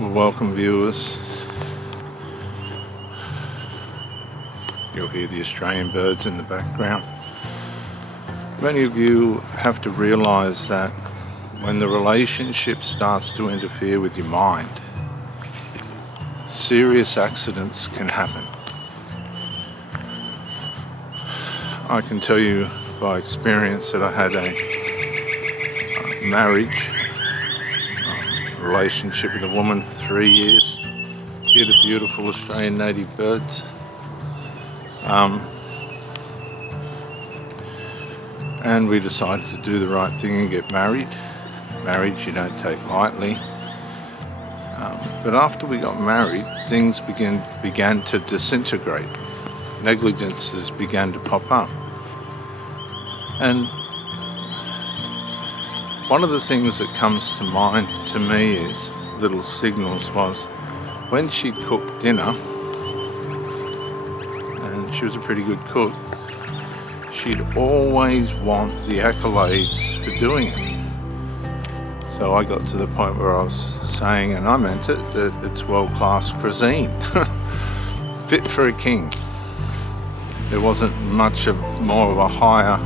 Well, welcome viewers. You'll hear the Australian birds in the background. Many of you have to realise that when the relationship starts to interfere with your mind, serious accidents can happen. I can tell you by experience that I had a marriage relationship with a woman for 3 years. Hear the beautiful Australian native birds. And we decided to do the right thing and get married. Marriage you don't take lightly. But after we got married, things began to disintegrate. Negligences began to pop up. And one of the things that comes to mind to me is little signals was when she'd cook dinner, and she was a pretty good cook, she'd always want the accolades for doing it. So I got to the point where I was saying, and I meant it, that it's world-class cuisine, fit for a king. There wasn't much of more of a higher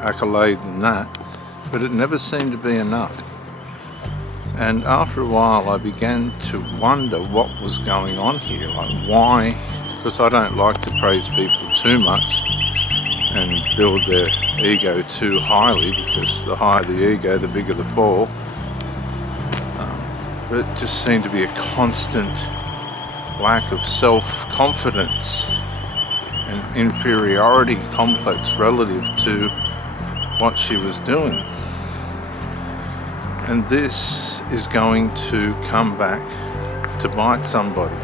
accolade than that, but it never seemed to be enough. And after a while I began to wonder what was going on here, like why, because I don't like to praise people too much and build their ego too highly, because the higher the ego, the bigger the fall. But it just seemed to be a constant lack of self-confidence and inferiority complex relative to what she was doing. And this is going to come back to bite somebody,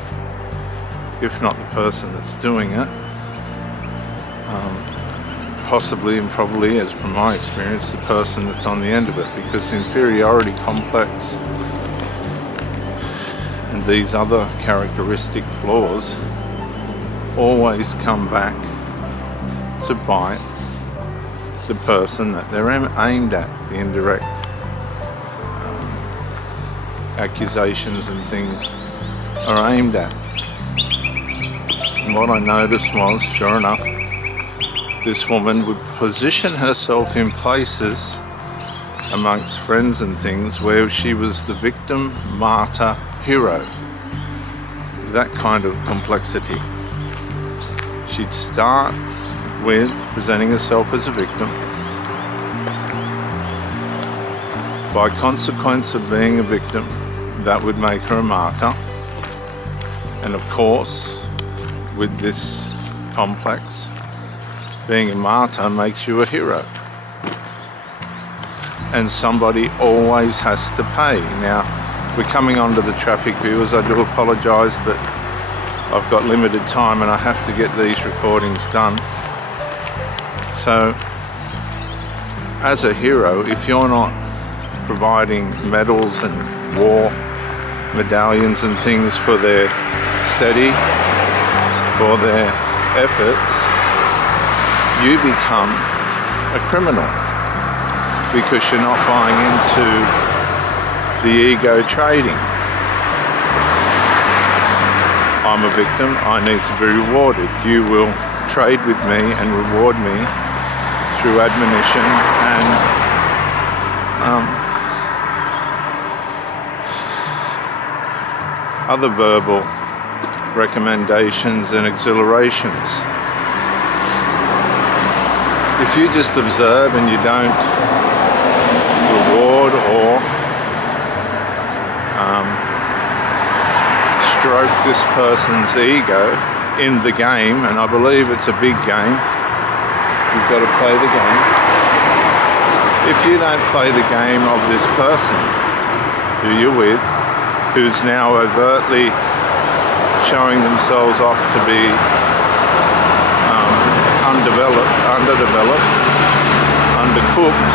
if not the person that's doing it. Possibly and probably, as from my experience, the person that's on the end of it, because inferiority complex and these other characteristic flaws always come back to bite the person that they're aimed at. The indirect accusations and things are aimed at. And what I noticed was, sure enough, this woman would position herself in places amongst friends and things where she was the victim, martyr, hero. That kind of complexity. She'd start with presenting herself as a victim. By consequence of being a victim, that would make her a martyr. And of course, with this complex, being a martyr makes you a hero. And somebody always has to pay. Now, we're coming onto the traffic, viewers. I do apologise, but I've got limited time and I have to get these recordings done. So, as a hero, if you're not providing medals and war medallions and things for their for their efforts, you become a criminal, because you're not buying into the ego trading. I'm a victim, I need to be rewarded. You will trade with me and reward me through admonition and other verbal recommendations and exhilarations. If you just observe and you don't reward or stroke this person's ego in the game, and I believe it's a big game, you've got to play the game. If you don't play the game of this person who you're with, who's now overtly showing themselves off to be underdeveloped, undercooked,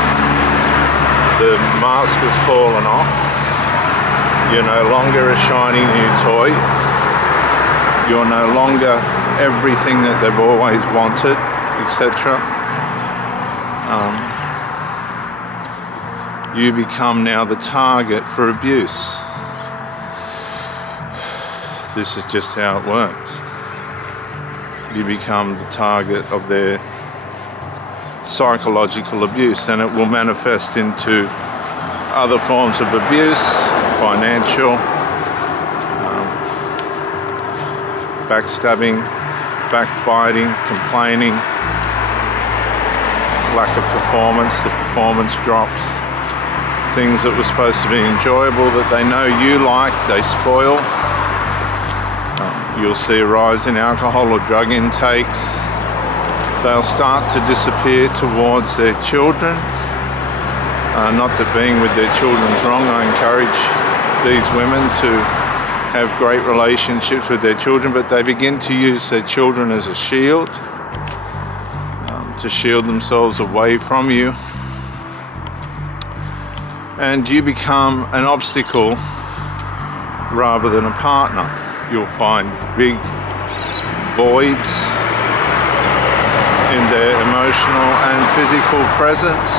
the mask has fallen off, you're no longer a shiny new toy, you're no longer everything that they've always wanted, etc. You become now the target for abuse. This is just how it works. You become the target of their psychological abuse, and it will manifest into other forms of abuse, financial, backstabbing, backbiting, complaining, lack of performance, the performance drops, things that were supposed to be enjoyable that they know you like, they spoil. You'll see a rise in alcohol or drug intakes. They'll start to disappear towards their children. Not that being with their children's wrong. I encourage these women to have great relationships with their children, but they begin to use their children as a shield, to shield themselves away from you. And you become an obstacle rather than a partner. You'll find big voids in their emotional and physical presence.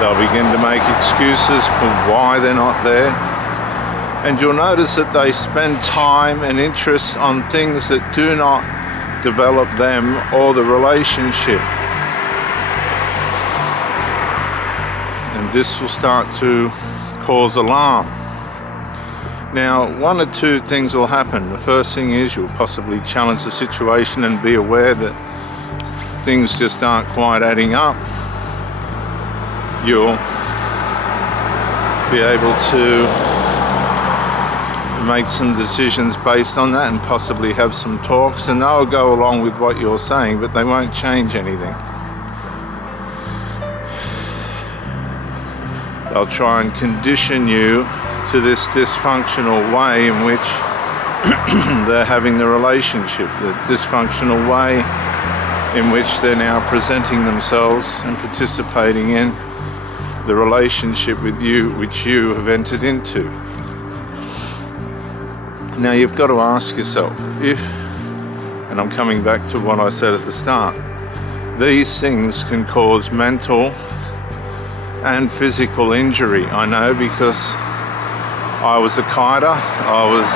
They'll begin to make excuses for why they're not there. And you'll notice that they spend time and interest on things that do not develop them or the relationship. And this will start to cause alarm. Now, one or two things will happen. The first thing is you'll possibly challenge the situation and be aware that things just aren't quite adding up. You'll be able to make some decisions based on that and possibly have some talks, and they'll go along with what you're saying, but they won't change anything. They'll try and condition you to this dysfunctional way in which they're having the relationship, the dysfunctional way in which they're now presenting themselves and participating in the relationship with you, which you have entered into. Now you've got to ask yourself, if, and I'm coming back to what I said at the start, these things can cause mental and physical injury. I know, because I was a kiter. I was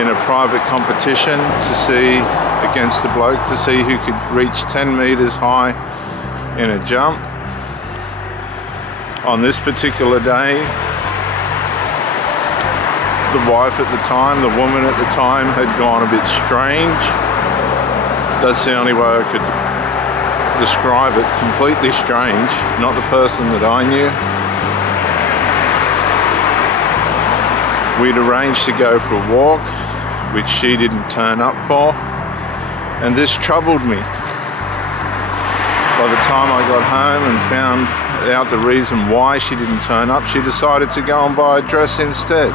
in a private competition to see, against a bloke, to see who could reach 10 meters high in a jump. On this particular day, the wife at the time, the woman at the time, had gone a bit strange. That's the only way I could describe it. Completely strange. Not the person that I knew. We'd arranged to go for a walk, which she didn't turn up for, and this troubled me. By the time I got home and found out the reason why she didn't turn up, she decided to go and buy a dress instead.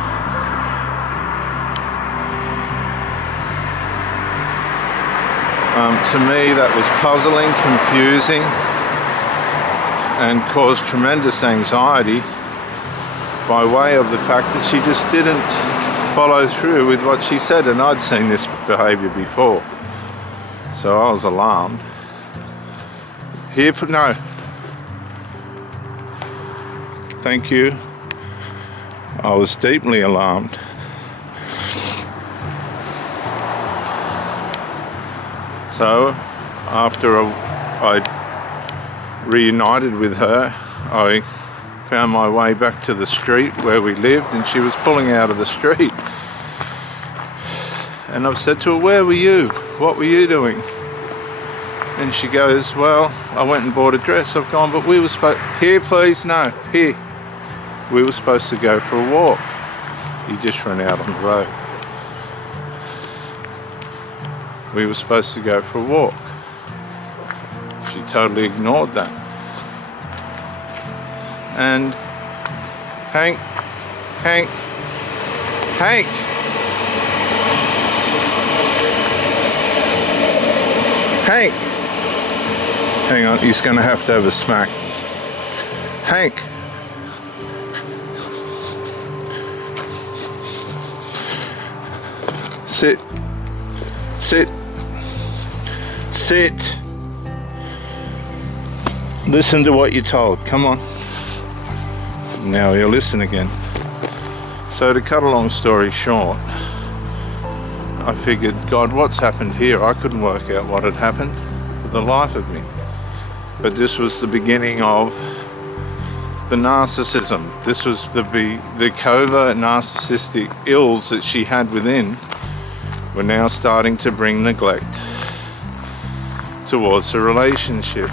To me, that was puzzling, confusing, and caused tremendous anxiety by way of the fact that she just didn't follow through with what she said, and I'd seen this behaviour before, so I was alarmed. No. Thank you. I was deeply alarmed. So, after I reunited with her, I found my way back to the street where we lived, and she was pulling out of the street. And I've said to her, "Where were you? What were you doing?" And she goes, "Well, I went and bought a dress." I've gone, "But we were supposed..." "Here, please, no, here. We were supposed to go for a walk. You just ran out on the road. We were supposed to go for a walk." She totally ignored that. And Hank, Hank, hang on, he's going to have a smack. Hank, sit. Listen to what you're told. Come on. Now you'll listen again. So to cut a long story short, I figured, God, what's happened here? I couldn't work out what had happened for the life of me. But this was the beginning of the narcissism. This was the covert narcissistic ills that she had within were now starting to bring neglect towards the relationship.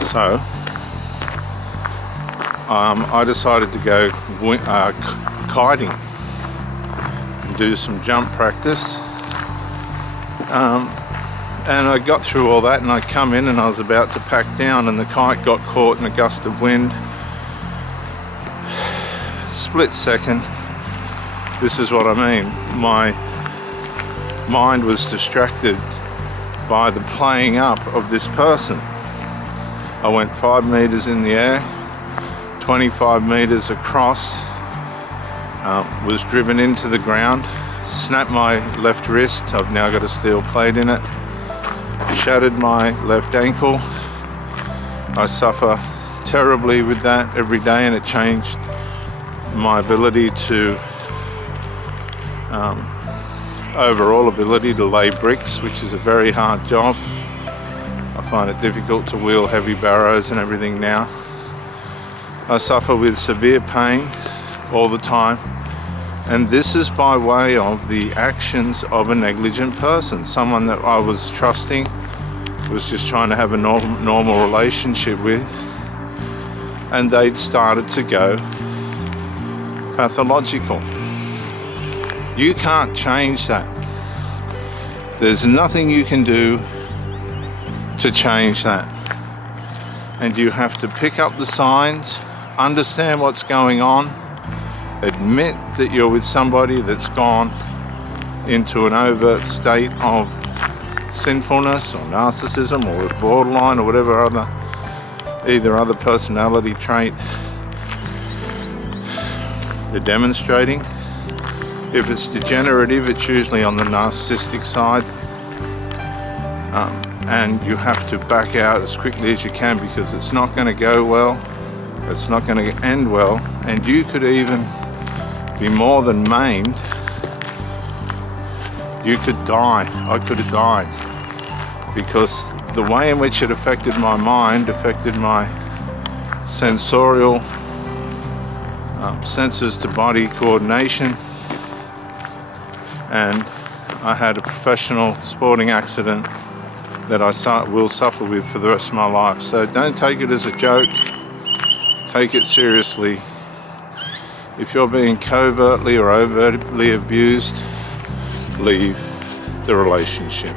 So I decided to go kiting and do some jump practice. And I got through all that, and I come in and I was about to pack down, and the kite got caught in a gust of wind. Split second. This is what I mean. My mind was distracted by the playing up of this person. I went 5 meters in the air, 25 meters across, was driven into the ground, snapped my left wrist. I've now got a steel plate in it. Shattered my left ankle. I suffer terribly with that every day, and it changed my ability to overall ability to lay bricks, which is a very hard job. I find it difficult to wheel heavy barrows and everything now. I suffer with severe pain all the time, and this is by way of the actions of a negligent person, someone that I was trusting, was just trying to have a normal relationship with, and they'd started to go pathological. You can't change that. There's nothing you can do to change that, and you have to pick up the signs, understand what's going on, admit that you're with somebody that's gone into an overt state of sinfulness or narcissism or borderline or whatever other personality trait they're demonstrating. If it's degenerative, it's usually on the narcissistic side, and you have to back out as quickly as you can, because it's not going to go well, it's not going to end well, and you could even be more than maimed. You could die. I could have died, because the way in which it affected my mind affected my sensorial senses to body coordination, and I had a professional sporting accident that I will suffer with for the rest of my life. So don't take it as a joke, take it seriously. If you're being covertly or overtly abused, leave the relationship.